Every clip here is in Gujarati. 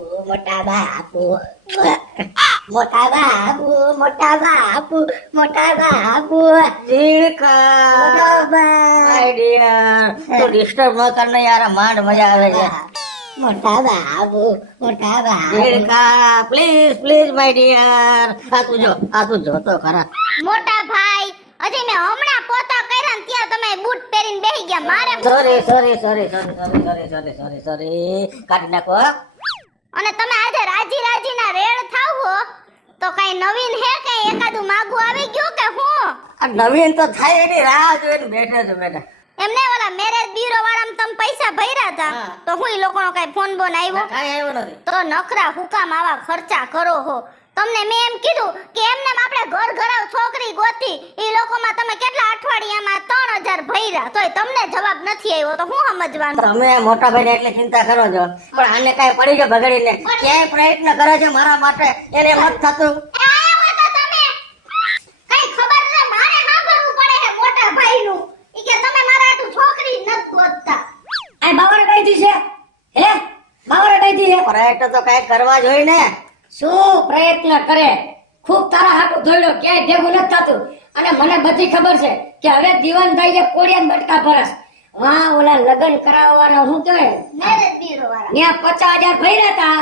મોટા બાપુ મોટા બાપુ મોટા બાપુ મોટા બાપુ જીણકા માય ડિયર તો ડિસ્ટર્બ ન કરને યાર માંડ મજા આવે છે મોટા બાપુ મોટા બાપુ જીણકા પ્લીઝ પ્લીઝ માય ડિયર આ તું જોતો ખરા મોટા ભાઈ હજી મેં હમણાં પોતા કર્યા ને ત્યાં તમે બૂટ પહેરીને બેહી ગયા મારે સોરી કાઢી નાખો હો. અને તમે આજે રાજી રાજીના રેડ થાવ હો તો કઈ નવીન હે કઈ એકાદું માગું આવી ગયું કે હું આ નવીન તો થાય એની રાહ જોઈને બેઠા છો બેટા એમને ઓલા મેરેજ બ્યુરો વાળામાં તમે પૈસા ભર્યા હતા હા. તો હું ઈ લોકોનો કઈ ફોન બોન આવ્યો કાંઈ આવ્યો નથી તો નખરા હુકામ આવા ખર્ચા કરો હો તમને મેં એમ કીધું કે એમને આપણે ઘર ઘરાવ છોકરી ગોતી ઈ લોકોમાં તમે કેટલા અઠવાડિયામાં 3000 ભર્યા તોય તમને જવાબ નથી આવ્યો તો હું સમજવાનું તમે મોટા ભાઈને એટલે ચિંતા કરો છો પણ આને કાંઈ પડી ગયો બગડીને ક્યાંય પ્રયત્ન કરે છે મારા માટે એને મત થતું એ આયા હોય તો તમે કઈ ખબર ન મારે સાંભળવું પડે હે મોટા ભાઈનું ઈ કે તમે મારા આટું છોકરી નથી ગોતતા આ બાવર કઈ છે હે બાવર કઈ છે પ્રયત્ન તો કાંઈ કરવા જોઈએ ને શું પ્રયત્ન કરે ખૂબ તારા હાટું ધોઈડો ક્યાંય ભેગું નથી થતું અને મને બધી ખબર છે કે હવે દીવાનભાઈ જે કોડિયાન બટકા ભરસ વાહ ઓલા લગન કરાવવાના હું કહેવાય મેરેજ બ્યુરો વાળા ત્યાં 50000 ભર્યા હતા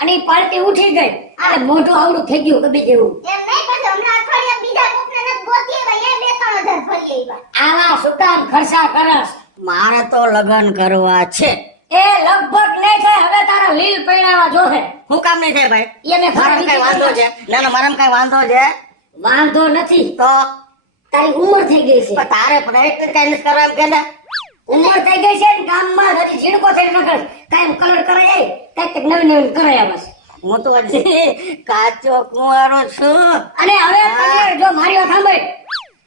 અને ઈ પાર્ટી ઉઠી ગઈ એટલે મોઢું આવડું થઈ ગયું કબી જેવું એમ નહીં પછી હમણાં અઠવાડિયા બીજા કોકને નથી ગોતી આવ્યા એ 2-3000 ભરી આવ્યા આવા સુકામ ખર્ચા કરસ મારે તો લગ્ન કરવા છે એ લગભગ નહીં થાય હવે તારા લીલ પૈણાવા જોહે હું કામ નહીં થાય ભાઈ એને મારામાં કાંઈ વાંધો છે ના મારામાં કાંઈ વાંધો છે વાંધો નથી તો તારી ઉંમર થઈ ગઈ છે પણ તારે પ્રયત્ન કાંઈ નથી કરવા એમ કે ને ઉંમર થઈ ગઈ છે ને ગામમાં હજી ઝીણકો થઈ નકર કાંઈ કલર કરાય કાંઈક નવીન કરાયા બસ હું તો હજી કાચો કુંવારો છું અને હવે તને જો મારી વાત સાંભળ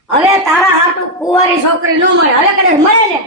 હવે તારા હાટું કુંવારી છોકરી ન મળે હવે કદાચ મળે ને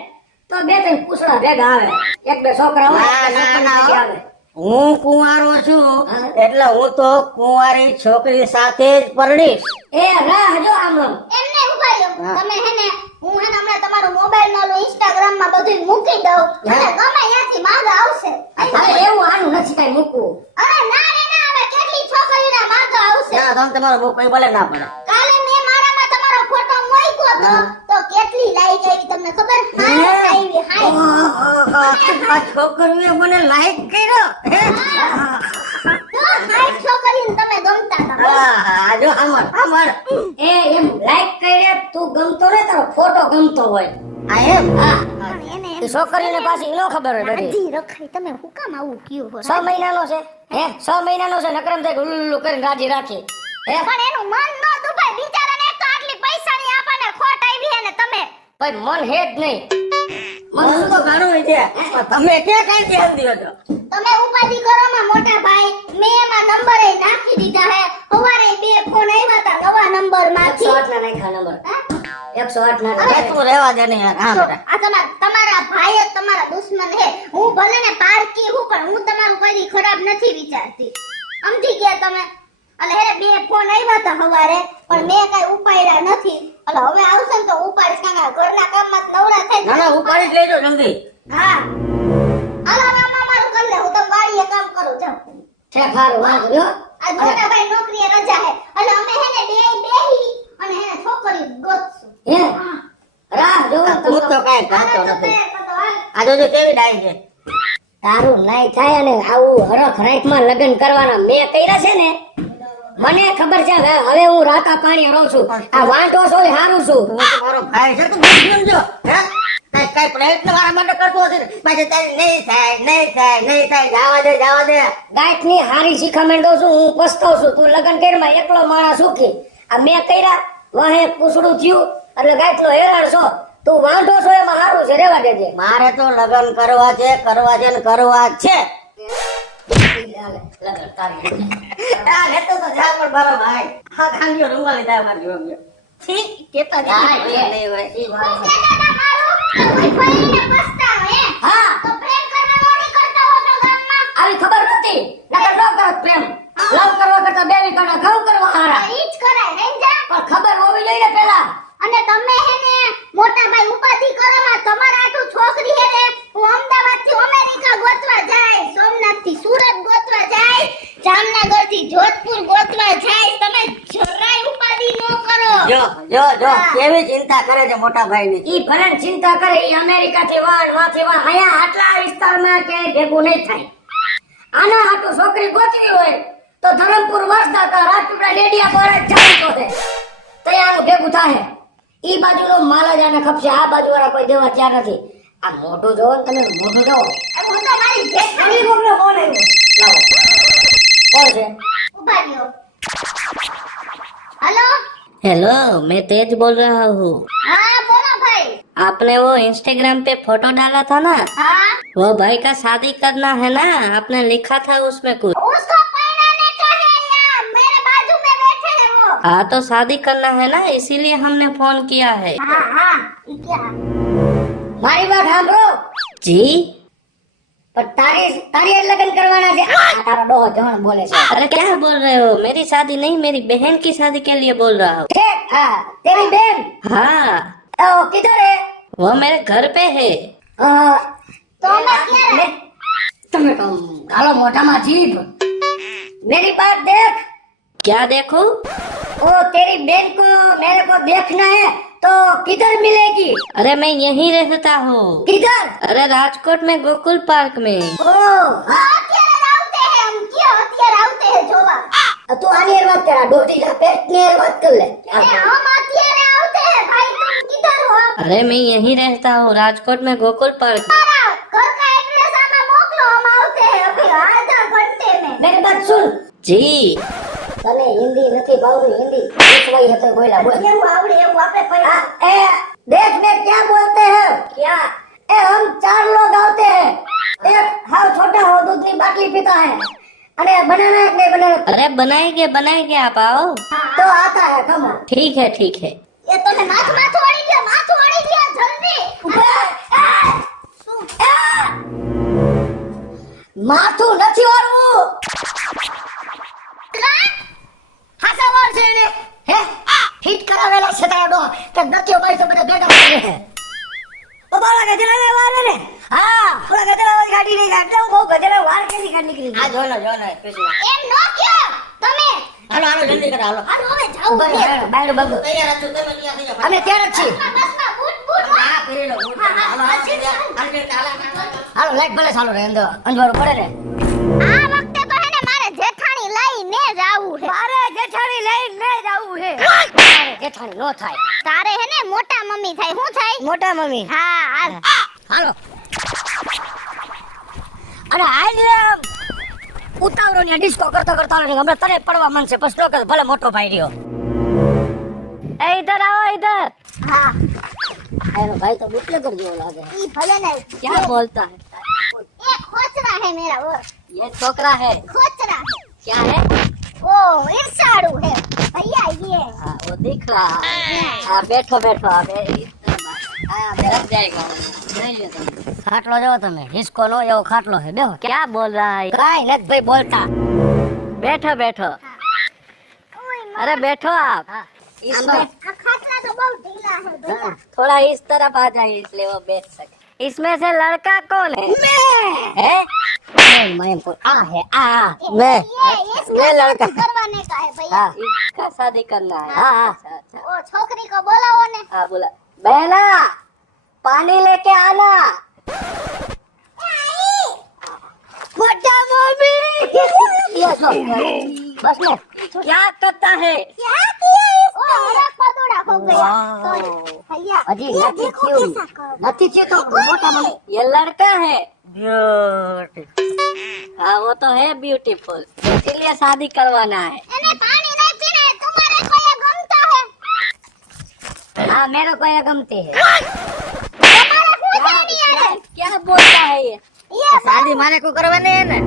તો 2-3 પૂછડા ભેગા આવે 1-2 છોકરા હોય ના. આવે હું કુંવારો છું હા. એટલે હું તો કુંવારી છોકરી સાથે જ પરણીશ એ રાહ જો આમ એમને ઉભા રહ્યો હા. તમે હેને હું હેને હમણાં તમારું મોબાઈલ નો ઇન્સ્ટાગ્રામ માં બધું મૂકી દઉં અને હા. ગમે ત્યાંથી માંગ આવશે હવે એવું આનું નથી કઈ મૂકવું અરે ના રે ના હવે કેટલી છોકરીના માંગ આવશે ના તમે તમારો બહુ કઈ ભલે ના પડે કાલે મેં મારામાં તમારો ફોટો મૂક્યો તો કેટલી લાઈક આવી તમને ખબર હાય આવી હાય આ છોકરીએ મને લાઈક કર્યો હે? તો હાય છોકરીને તમે ગમતા હતા હા જો આમર એ એમ લાઈક કરે તું ગમતો ને તારો ફોટો ગમતો હોય આ એમ એને એ છોકરીને પાછી નો ખબર હોય બધી રાજી રખાય તમે હું કામ આવું કયો હો 6 મહિનાનો છે હે 6 મહિનાનો છે નકરમ થાય ગુલ્લુ કરીને રાજી રાખી હે પણ એનું મન ન દુભાય બિચારાને એક તો આટલી પૈસાની આપણને ખોટ આવી અને તમે ભાઈ મન હે જ નહીં મન તો ઘણું છે પણ તમે ક્યાં કાંઈ ધ્યાન દ્યો છો તમે ઉપાધિ કરો માં મોટા ભાઈ મેં એમાં નંબર એ નાખી દીધા હે સવારે 2 ફોન આવ્યા હતા નવા નંબર માંથી 108 ના નાખ્યા નંબર 108 ના એ નાખ્યા. તું રહેવા દે ને યાર હા જો, બેટા આ તમારા ભાઈ જ તમારા દુશ્મન હે હું ભલે ને પારકી હું પણ હું તમારું કોઈ ખરાબ નથી વિચારતી સમજી ગયા તમે એટલે હેરે 2 ફોન આવ્યા હતા સવારે પણ મેં કઈ ઉપાડ્યા નથી એટલે હવે આવશે ને તો ઉપાડીશ કારણ કે ઘરના કામમાં જ નવરા થાય ના ના ઉપાડી જ લેજો જલ્દી હા હાલો રામા મારું કરી લે હું તો વાડીએ કામ કરું જાઉં છે ખારું વાંધો લ્યો. આ મોટા ભાઈ નોકરીએ રજા હે એટલે અમે હેને બેહી અને હેને છોકરી ગોતશું હે રાહ જોવો તું તમે તો કાંઈ કરતો હાલો તો નથી તૈયાર કરતો હાલ આ જોજો કેવી ડાઈ છે તારું નહીં થાય અને આવું હરખ રાઈટમાં લગ્ન કરવાના મેં કર્યા છે ને મને ખબર છે હવે હું રાતા પાણી રહું છું આ વાંટો સોય હારું છું તું તો મારો ભાઈ છે તું બસ સમજો હે કાંઈ પ્રયત્ન મારા માટે કરતો હશે ને પછી તારી નહીં થાય જવા દે ગાંઠની હારી શિખામણ દઉં છું હું પસ્તાવ છું તું લગ્ન કરમાં એકલો માણસ સુખી આ મેં કર્યા વાહે પૂછડું થયું એટલે ગાંઠનો હેરાન છો તું વાંધો છો એમાં હારું છે રેવા દેજે મારે તો લગ્ન કરવા છે ને કરવા છે લગ્ન તારી આ લેતો તો જા પણ મારો ભાઈ હા ખાંગ્યો રૂમાલ લીધા મારી જોગ્યો ઠીક કેતા હા, નહીં એ. હોય ઈ વાત છે. દાદા મારું કોઈ ભાઈને પસ્તાવ હે હા તો પ્રેમ કરવાનો નહીં કરતા હો તો ગામમાં આવી ખબર નથી નકર ન કરત પ્રેમ લવ કરવા કરતા બેવી કરતા ઘઉં કરવા હારા ઈ જ કરાય નહીં જા પણ ખબર હોવી જોઈએ ને પેલા અને તમે હેને મોટા ભાઈ ઉપાધિ કરો માં તમારા આટું છોકરી હે ને હું અમદાવાદ થી અમેરિકા ગોતવા જાય સોમનાથ થી સુરત ગોતવા ધરમપુર ગોતવા જાય તમે જરાય ઉપાધિ ન કરો. જો કેવી ચિંતા કરે છે મોટા ભાઈની. ઈ ભલે ચિંતા કરે, ઈ અમેરિકા થી વાથી વાન અહીંયા આટલા વિસ્તારમાં કે ભેગું નહીં થાય. આના હાટુ છોકરી ગોતવી હોય તો ધરમપુર વસતા તા રાજપીપળા ડેડિયા પર ચાલતો છે તૈયાર ભેગું થાય. ઈ બાજુનો માલ જ આને ખપશે, આ બાજુ વાળા કોઈ દેવા તૈયાર નથી. આ મોઢું જોવો ને તમે, મોઢું જોવો. હું તો મારી જેઠાણી મોઢું કોણ આવ્યું? લાવો. કોણ છે? ઉભા રહ્યો. हेलो हेलो, मैं तेज बोल रहा हूँ। हाँ बोलो भाई. आपने वो इंस्टाग्राम पे फोटो डाला था ना, हाँ वो भाई का शादी करना है ना, आपने लिखा था उसमें कुछ। उसको पढ़ाने का है यार, मेरे बाजू में बैठे हैं वो. हाँ तो शादी करना है ना, इसीलिए हमने फोन किया है। हाँ हाँ क्या મારી વાત સાંભળો. जी પણ તારી જ લગ્ન કરવાના છે. આ તારો ડોહો જણ બોલે છે. अरे क्या बोल रहे हो, मेरी शादी नहीं, मेरी बहन की शादी के लिए बोल रहा हूँ। ઠીક, હા તેરી બેન. हाँ ઓ કિધર હે? वो मेरे घर पे है। तो मैं क्या रहा? તમે તો ગાલો મોઢામાં જીભ. मेरी बात देख. क्या देखो? ओ तेरी बहन को मेरे को देखना है तो किधर मिलेगी? अरे मैं यहीं रहता हूँ। किधर? अरे राजकोट में गोकुल पार्क में। ओ हाँ, અત્યારે આવતે હે हम क्यों અત્યારે આવતે હે જોવા. तू आनी है बात करा, डोटी का पेट ने बात कर ले. એ हम અત્યારે આવતે હે भाई, तुम किधर हो? अरे मैं यहीं रहता हूँ राजकोट में गोकुल पार्क। हमारा घर का एड्रेस हमें मोकलो, हम आवते हैं अभी आधा घंटे में. मेरी बात सुन. जी तने हिंदी નથી ભાવતી, हिंदी પૂછવાઈ હતો બોલા બોલ. એવું આવડે એવું આપણે પહેલા. ए देख मैं क्या बोलते हैं क्या? ए हम 4 लोग आते हैं. एक हाउ छोटा हो दूध की बाटली पीता है. अरे बनाना है कि नहीं बनाना? अरे बनाएंगे आप आओ। तो आता है कम. ठीक है ठीक है। એ તને માથું વાળી ગયો જલ્દી. માથું નથી વાળવું. હાસા વાર છે એને. હે હિટ કરાવેલા છે તારા ડો કે નક્યો ભાઈ તો બધા બેઠા પડે છે. બાબા ગજરા વાળ ને. હા ઓલા ગજરા વાળ ગાડી નહીં ગાડે. હું બહુ ગજરા વાળ કેની કાઢ નીકળી. આ જો ને પેશી. એમ નો કયો તમે. હાલો જલ્દી કરો હાલો. હાલો હવે જાવ. બાયડો બાબુ તૈયાર છું તમે ત્યાં થઈ જાઓ. અમે ત્યારે જ છીએ. બસમાં બૂટ હા પહેરી લો. હાલો હાલો લાઈટ ભલે ચાલુ રહે અંદર અંજવાળું પડે ને. આ વખતે તો હે ને મારે જેઠાણી લઈને જ આવું છે. મારે જેઠાણી લઈને જ આવવું છે. મારે જેઠાણી નો થાય. તારે હે ને મોટા મમ્મી થાય. શું થાય? મોટા મમ્મી. હા હાલ. હાલો. અરે હાલ લે આમ. ઉતાવળો ને ડિસ્કો કરતો ને હમણાં તને પડવા માંડશે. બસ તો કે ભલે મોટો ભાઈ રહ્યો. એ ઇધર આવો ઇધર. હા એનો ભાઈ તો બુટલેગર જેવો લાગે. ઈ ભલે ને. क्या बोलता है? ये खोचरा है मेरा वो. ये छोकरा है. खोचरा है. क्या है? वो ईर्षाड़ू है भैया ये. हाँ वो दिख रहा है. हाँ बैठो अबे हाँ बैठ जाएगा. नहीं ले तुम. खाटलो जो તમે હિસકો નો એવો ખાટલો છે. બેહો. क्या बोल रहा है? કાઈ નથી ભાઈ બોલતા. बैठो अरे बैठो आप। इसमें આ ખાટલા તો બહુ ઢીલા है भैया. थोड़ा इस तरफ आ जाइए इसलिए वो बैठ सके। इसमें से लड़का कौन है? है मैं को आ है आ मैं ये इसका लड़का शादी करवाने का है भैया. हाँ इसका शादी करना है। हाँ हाँ अच्छा अच्छा। वो छोकरी को बोलाओ ने. हाँ बोला। बहना पानी लेके आना. मोटा मम्मी ये सो बस में क्या करता है? क्या किया इसको? ओ मेरा पतोड़ा हो गया. वाह. तो भैया अजी ये नथी देखो थी कैसा कर. नथी थी तो मोटा मम्मी ये लड़का है हाँ वो तो है ब्यूटीफुल, इसीलिए शादी करवाना है। એને પાણી નહીં પીને તમારે કોઈ ગમતા है. हाँ मेरे को ये गमती है. તમારે શું જાણ્યા है? क्या बोलता है ये? ये शादी मारे को करवाने है ना.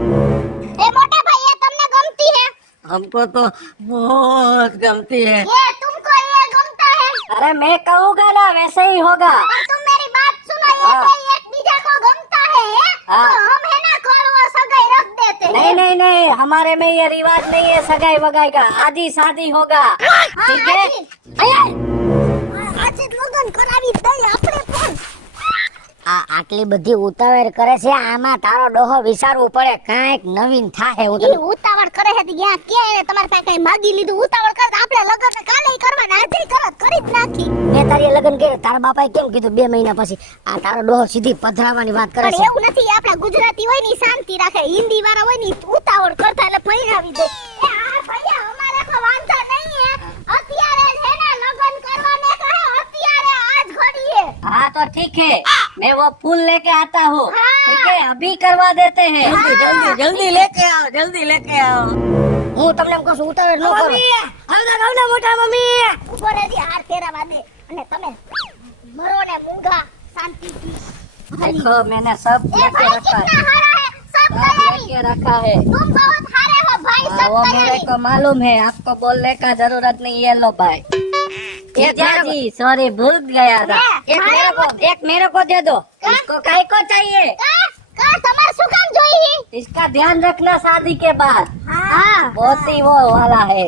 ए मोटा भाई ये तुमने गमती है. हमको तो बहुत गमती है. ये तुमको ये गमता है. अरे मैं कहूँगा ना वैसे ही होगा। पर तुम मेरी बात सुनो, ये हाँ. कोई एक बीजा को गमता है हाँ. तो हम है ना करवा सगाई रख देते हैं. नहीं हमारे में ये रिवाज नहीं है सगाई वगाई का, आधी शादी होगा। ठीक है? આજે લગન કરાવી દઈ આપણે પણ. આ આટલી બધી ઉતાવળ કરે છે, આમાં તારો ડોહો વિચારવું પડે, કાંઈક નવીન થાય. હું ઈ ઉતાવળ કરે છે તો ક્યાં કે એને તમારે પાસે કઈ માગી લીધું? ઉતાવળ કરે તો આપણે લગન કાલે કરવાના, આજે કરી જ નાખી. મેં તારી લગ્ન કર્યું, તારા બાપાએ કેમ કીધું 2 મહિના પછી? આ તારો ડોહો સીધી પધરાવાની વાત કરે પણ છે. એવું નથી, આપણા ગુજરાતી હોય ની શાંતિ રાખે, હિન્દી વાળા હોય ની ઉતાવળ કરતા એટલે ભણાવી દે. એ આ ભૈયા અમારે કોઈ વાંધો નહીં હે, અત્યારે જ હેના લગન કરવાને કહે, અત્યારે આજ ઘડીએ. हाँ तो ठीक है, मैं वो फूल लेके आता हूँ. हाँ। ठीक है, अभी करवा देते हैं. જલ્દી લેકે આવો, જલ્દી લેકે આવો. હું તમને એમ કહું છું, ઉતાવળ ન કરો. મોટા મમ્મી ઉભો રહેજે, હાર ફેરવા દે. અને તમે મરો ને મૂંગા શાંતિથી. देखो मैंने सब ए लेके भाई रखा कितना है. हरा है, सब सब तैयारी. लेके रखा है. तुम बहुत हारे हो भाई, हाँ, सब वो मेरे तैयारी. को मालूम है, आपको बोलने का जरूरत नहीं है. लो भाई. जी सॉरी, भूल गया था. एक मेरे को दे दो. इसको काय को चाहिए? का તમારે શું કામ જોઈએ? इसका ध्यान रखना शादी के बाद. हाँ बहुत ही वो वाला है.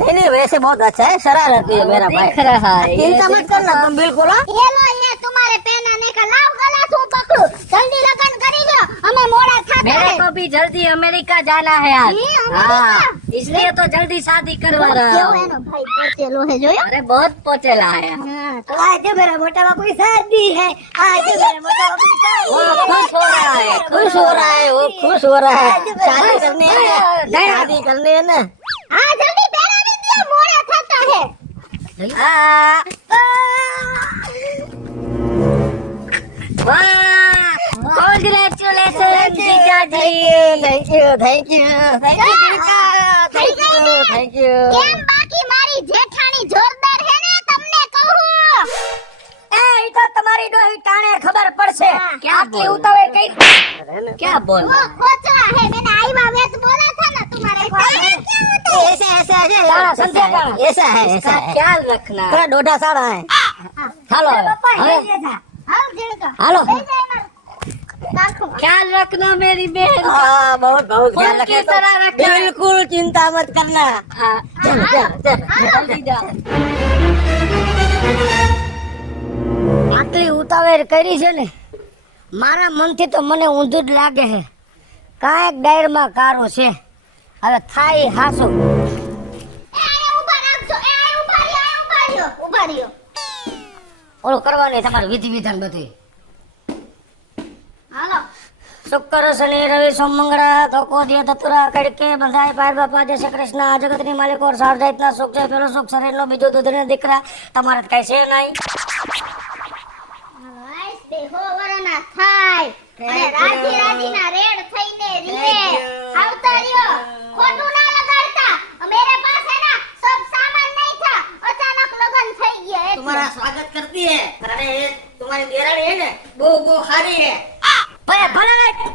नहीं वैसे बहुत अच्छा है, शरारती है मेरा भाई. दिख रहा है. चिंता मत करना तुम बिल्कुल. हाँ? ये लो, ये तुम्हारे पहना ने का लाव गला तू पकड़ो, जल्दी लगन करी दो, हमें मोड़ा था मेरे को भी जल्दी अमेरिका जाना है आज. ये अमेरिका? हाँ, इसलिए तो जल्दी शादी करवा रहा કેવો हूँ. એનો ભાઈ પહોંચેલો હે જોયો? अरे बहुत पोचेला है. હા તો आज मेरा मोटा बापू की शादी है, आज मेरा मोटा बापू की शादी वो खुश हो रहा है. खुश हो रहा है, वो खुश हो रहा है. शादी करने है, शादी करने है ना. હા જલ્દી પહેરાવી દો, મોડા થતા હે. Congratulations, जीजाजी. Thank you thank you thank you thank you thank you. કેમ બાકી મારી જેઠાણી જોરદાર હે ને, તમને કહું. એ ઈ તો તમારી ડોહી ટાણે ખબર પડશે કે આટલી ઉતાવળ કઈ. क्या बोल? वो खोचरा है, मैंने आई वेत बोला था ना तुम्हारे को. ऐसा ऐसा है हाँ, संध्या का. ऐसा है ऐसा इसका है. ख्याल रखना. थोड़ा डोडा साड़ा है. હાલો હવે. हाल जिणका હાલો. ले जाए मार नाखो. ख्याल रखना मेरी बहन. हाँ बहुत बहुत फूल ख्याल की रखे. तरह रखना. बिल्कुल चिंता मत करना. हाँ, चलो चलो चलो. जल्दी जाओ. આટલી ઉતાવળ કરી છે ને, મારા મનથી તો મને ઊંધું જ લાગે છે. કાંઈક ડાયરમાં કારું છે. હવે થાય હાસું. ए आया ऊपर રાખજો, ए आया ऊपर रियो. ઓલું કરવાની તમારું વિધિ વિધાન બધું. હાલો શુક્ર શનિ રવિ સોમ મંગળા ધોકો દિયો ધતુરા કડકે બંધાય પાર બાપા જય શ્રી કૃષ્ણ. આ જગતની માલિક ઓર સાર્વજનિકના સુખ છે. પેલો સુખ શરીરનો, બીજો દૂધના દીકરા. તમારે તો કઈ છે નહીં. ગાઈસ બેહો વરના થાય અને રાજી રાજીના રેડ થઈને રીએ આવતા રહ્યો. ખોટું ના લગાડતા, मेरे पास है ना सब सामान नहीं था, अचानक लगन થઈ ગયા એટલે. तुम्हारा स्वागत करती है. अरे ये तुम्हारी देरानी है ना, वो खारी है. ભલે ભલે નહીં.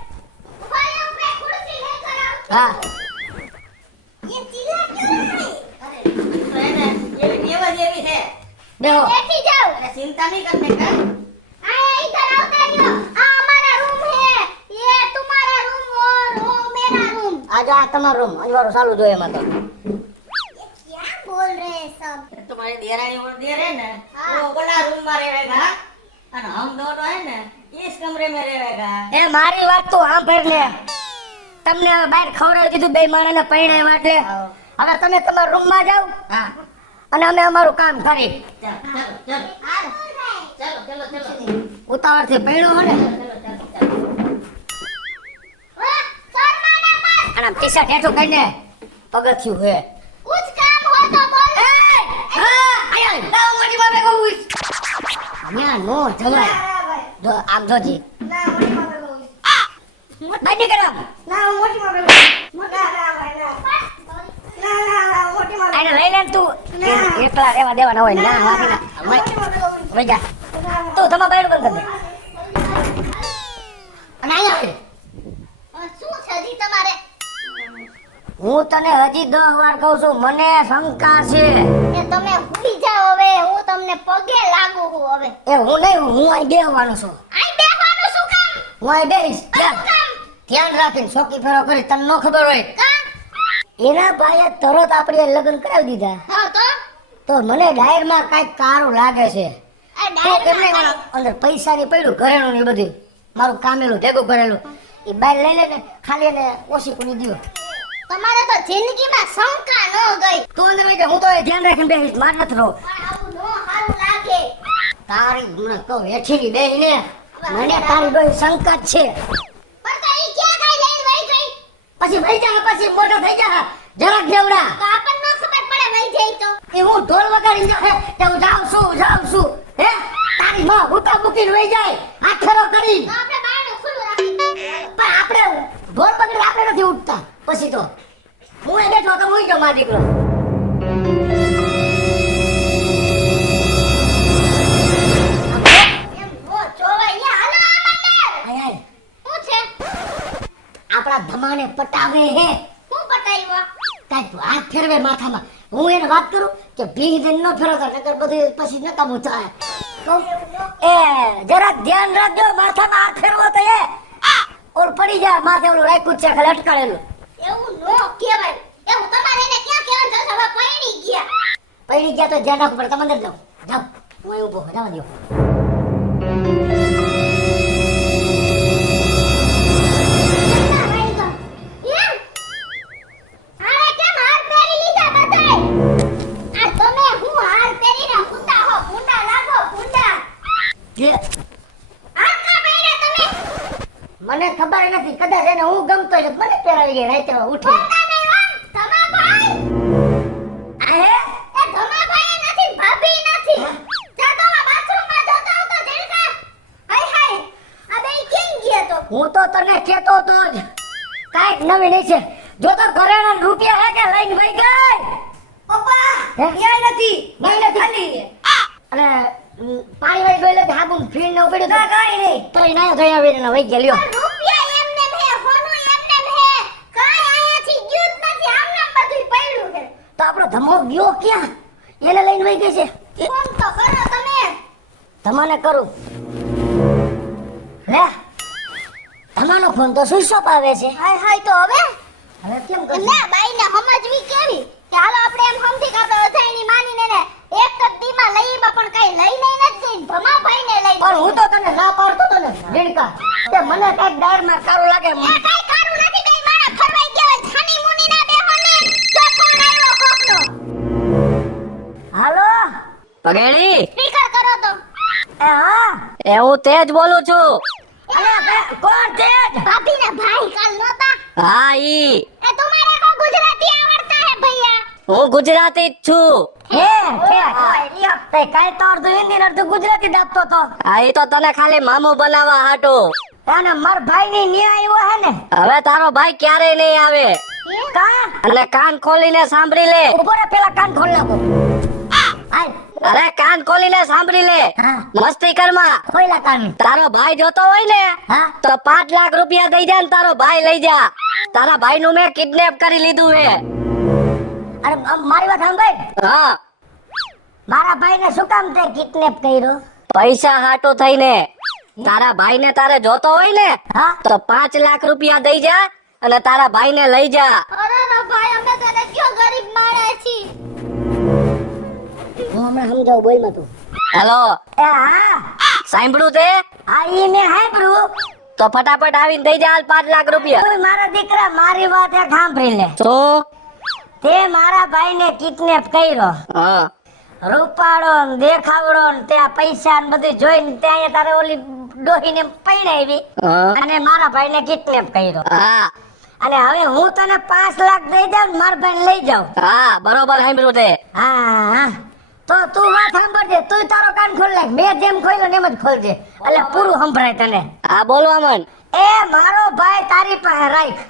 ऊपर ये ऊपर कुर्सी लेकर आओ. હા ये चिल्ला क्यों रहा है? तो है ना, ये भी नेवा जेवी है. બેહો. बैठी जाओ. अरे चिंता नहीं करने का. आया इधर आवते रहो. आ हमारा रूम है, ये तुम्हारा रूम और वो मेरा रूम. આજે આ તમારો રૂમ અંજવાળું ચાલુ જોઈએ એમાં તો. क्या बोल रहे हैं सब? तुम्हारी देरानी और देर है ना, हाँ। वो बड़ा रूम में रहेगा और हम दोनों है ना इस कमरे में रहेगा. એ મારી વાત તું સાંભળ લે. તમને હવે બહાર ખવડાવી દીધું બે માણસને પરણાવ્યા એટલે. હવે તમે તમારા રૂમમાં જાઓ हाँ અને અમે અમારું કામ કરી. चलो चलो चलो चलो चलो चलो ઉતાવળથી પરણ્યો હો ને ओ, शर्माना मत. અને આમ ટી-શર્ટ હેઠું કરીને પગથિયું હે. कुछ काम हो तो बोलो. ન્યા નો જમાય. જો આમ જોજી. બાય નીકળ આમ. આને લઈ લે ને તું. એકલા રહેવા દેવાના હોય ના વાગી ના. વઈ જા. તું તમારા બાયણું બંધ કરી દે. અને અહીંયા આવે. શું છે હજી તમારે? હું તને હજી 10 વાર કહું છું, મને શંકા છે. એ તમે ભૂલી જાઓ હવે, હું તમને પગે લાગુ છું હવે. એ હું નહીં, હું અહીં બેહવાનો છું. આઈ બેહવાનું શું કામ? હું અહીં બેહીશ. શું કામ? ધ્યાન રાખીને ચોકી ફેરો કરી, તને ન ખબર હોય. કામ? એના ભાઈએ તરત આપણે લગ્ન કરાવી દીધા. હા તો તો મને ડાયરમાં કાંઈક કારું લાગે છે. આ એમને અંદર પૈસાની પડ્યું ઘરેણું ને એ બધું મારું કામેલું ભેગું કરેલું એ બાર લઈ લે ને ખાલી એને ઓછી કુની દ્યો. તમારે તો જિંદગીમાં શંકા ન ગઈ. તું અંદર વઈ જા, હું તો એ ધ્યાન રાખીને બેહીશ, માર નથી રહો. પણ આવું નો સારું લાગે. તારી મને કહું હેઠીની બેહીને મને તારી ડોહી શંકા જ છે. પણ તો ઈ ક્યાં કાઈ લઈને વઈ ગઈ? પછી વઈ જા, પછી મોટો થઈ જા જરાક જેવડા. તો આપણને ન ખબર પડે વઈ જાય તો. એ હું ઢોલ વગાડીને જાહે કે હું જાઉં છું હે તારી માં ભૂકા મૂકીને વઈ જાય હાથ ફેરો કરી. તો આપણે બારણું ખુલ્લું રાખી. પણ આપણે ઢોલ પકડી આપણે નથી ઉઠતા. પછી તો હું એ બેઠો તો હું ગયો મારો દીકરો. એમ નો જોવાય. અહીંયા હાલો આ મંડળ. આય આય શું છે? આપણા ધમાને પટાવે હે. શું પટાવ્યો? કાંઈ તું હાથ ફેરવે માથામાં. હું એને વાત કરું કે ભીહ દઈને ન ફેરવતા નકર બધું પછી નકામું થાય. કહું, એ જરાક ધ્યાન રાખજો માથામાં હાથ ફેરવો તો એ ઓલ પડી જાય માથે ઓલું રાખ્યું જ છે ખાલી અટકાળેલું. એવું નો કહેવાય. એવું તમારે એને ક્યાં કહેવાનું છે? હવે પૈણી ગયા. પડી ગયા તો ધ્યાન રાખવું પડે. તમે અંદર જાઓ જાઓ હું અહીં ઊભો જવા દો. કેટલા વાગ્યા? એમ? હારે કેમ હાર પહેરી લીધા બધાય? આ તમે હું હાર પહેરીને ભૂંડા હો, ભૂંડા લાગો, ભૂંડા. જે હાર કા પહેર્યા તમે? મને ખબર નથી કદાચ એને હું ગમતો જ મને પહેરાવી ગઈ રાતે ઉઠી. ભૂંડા નહીં હો, ધમાભાઈ. આ હે એ ધમાભાઈ નથી, ભાભી નથી. જા તો આ બાથરૂમમાં જતો હતો જણકા. હાય હાય. આ બેય કેમ ગયા તો? હું તો તને કહેતો તો જ કાંઈક નવી નહીં છે. જો તો ઘરેણા ને રૂપિયા હે કે લઈને વઈ ગઈ. પપ્પા, હે? ક્યાંય નથી. નહીં નથી. અને પાણી વાળી ગઈ એટલે હાબુ ફીણ ને ઉપડ્યું તો કાંઈ નહીં તો એ નાયો થઈ આવીને વઈ ગયા લ્યો. પણ રૂપિયા એમને હે, સોનું એમને હે. કાંઈ આયાથી ગયું જ નથી. આમનામ બધુંય પડ્યું છે. તો આપણો ધમો ગયો ક્યાં? એને લઈને વઈ ગઈ છે. ફોન તો કરો તમે. ધમાને કરું લે. ધમાનો ફોન તો સ્વિચ ઓફ આવે છે. હાય હાય તો હવે હવે કેમ કરશું? ના બાઈને સમજવી કેવી કે હાલો આપણે એમ સમજી કે આપણે અજાયણી માનીને ને એક જ દીમાં લઈમાં પણ કઈ લઈને નથી જઈને ભમાભાઈને લઈ પણ હું તો તને ના પાડતો તો ને રેણકા તે મને કાંઈક ડાયરમાં સારું લાગે. એ કઈ કારું નથી બે મારા ફરવાઈ ગયા હોય છાની મુની ના બેહો ને જો ફોન આવ્યો કોકનો હાલો પગેડી સ્પીકર કરો તો એ હા એ હું તેજ બોલું છું. અરે કોણ તેજ? ભાભીના ભાઈ કાલ નહોતા હા ઈ એ તમારે કો ગુજરાતી આવડતા હે ભૈયા હું ગુજરાતી જ છું. હે તે કાંઈ તો અડધું હિન્દી ને અડધું ગુજરાતી દાબતો તો. આ ઈ તો તને ખાલી મામું બનાવવા હાટો. અને માર ભાઈની ન્યાય આવ્યો હે ને હવે તારો ભાઈ ક્યારેય નહીં આવે. કા અને કાન ખોલીને સાંભળી લે. ઉભો રે પેલા કાન ખોલ નાખો. હાલ અરે કાન ખોલીને સાંભળી લે. હા મસ્તી કરમાં. ખોઈલા કાન. તારો ભાઈ જોતો હોય ને હા તો 5 લાખ રૂપિયા દઈ જા ને તારો ભાઈ લઈ જા. તારા ભાઈ નું મેં કિડનેપ કરી લીધું હે. અરે મારી વાત સાંભળ. હા મારા ભાઈને શું કામ તે કિડનેપ કર્યો? પૈસા હાટો થઈને. તારા ભાઈ ને તારે જોતો હોય ને હા તો 5 લાખ રૂપિયા દઈ જા અને તારા ભાઈ ને લઈ જા. અરે ના ભાઈ અમે તને ક્યાં ગરીબ માણસ છી હું હમણાં સમજાવું બોલ માં તું. હેલો એ હા સાંભળ્યું તે? આ ઈ મેં સાંભળ્યું. તો ફટાફટ આવીને દઈ જા 5 લાખ રૂપિયા. તું મારા દીકરા મારી વાત એક સાંભળી લે. શું? તે મારા ભાઈને કિડનેપ કર્યો. હા રૂપાળો ને દેખાવડો ને ત્યાં પૈસા ને બધું જોઈને ત્યાં તારે ઓલી ડોહીને પૈણાવી હા અને મારા ભાઈને કિડનેપ કર્યો. હા અને હવે હું તને 5 લાખ દઈ જાઉં ને મારા ભાઈને લઈ જાઉં. હા બરોબર સાંભળ્યું તે. હા તો તું વાત સાંભળજે. તું તારો કાન ખોલ નાખ. મેં જેમ ખોલ્યો ને એમ જ ખોલજે એટલે પૂરું સંભળાય તને. હા બોલવા મન. એ મારો ભાઈ તારી પાસે રાખ.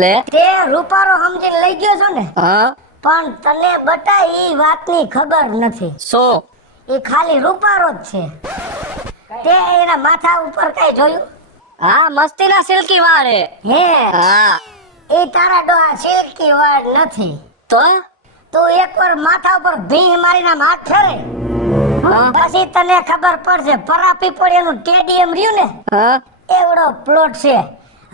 લે. તે રૂપારો સમજીને લઈ ગયો છો ને હા પણ તને બટા ઈ વાતની ખબર નથી. શું? એ ખાલી રૂપારો જ છે. તે એના માથા ઉપર કઈ જોયું? હા મસ્તીના સિલ્કી વાળ હે. હે હા એ તારા ડોહા સિલ્કી વાળ નથી. તો તું એકવાર માથા ઉપર ભીંગ મારીને આમ હાથ ફેરે હા પછી તને ખબર પડશે. પરાપીપળિયાનું ટેડિયમ રહ્યું ને હા એવડો પ્લોટ છે.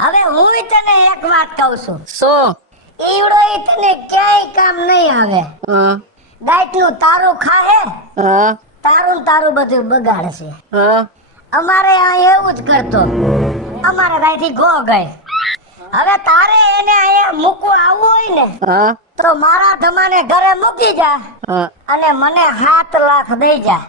હવે હું તને એક વાત કહું છું. શું? ઈવડો ઈ તને ક્યાંય કામ નહીં આવે. હા ગાયટનું તારું ખાહે હા તારું ને તારું બધું બગાડ છે. હા અમારે આ એવું જ કરતો. અમારે ભાઈથી ગો ગઈ. હવે તારે એને અહીંયા મૂકવા આવવું હોય ને હા તો મારા ધમાને ઘરે મૂકી જા હા અને મને 7 લાખ દઈ જા.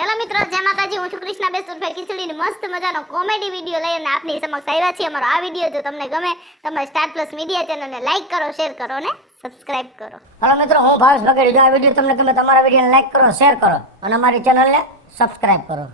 હેલો મિત્રો, જય માતાજી. હું છું કૃષ્ણા બેસુરભાઈ ખીચડીની મસ્ત મજાનો કોમેડી વિડીયો લઈને આપની સમક્ષ આવ્યા છીએ. અમારો આ વિડીયો જો તમને ગમે તમારે સ્ટાર પ્લસ મીડિયા ચેનલને લાઈક કરો, શેર કરો અને સબસ્ક્રાઇબ કરો. હાલો મિત્રો, હું ભાવેશ બગડી. જો આ વિડીયો તમને ગમે તમારા વિડીયોને લાઈક કરો, શેર કરો અને અમારી ચેનલને સબસ્ક્રાઇબ કરો.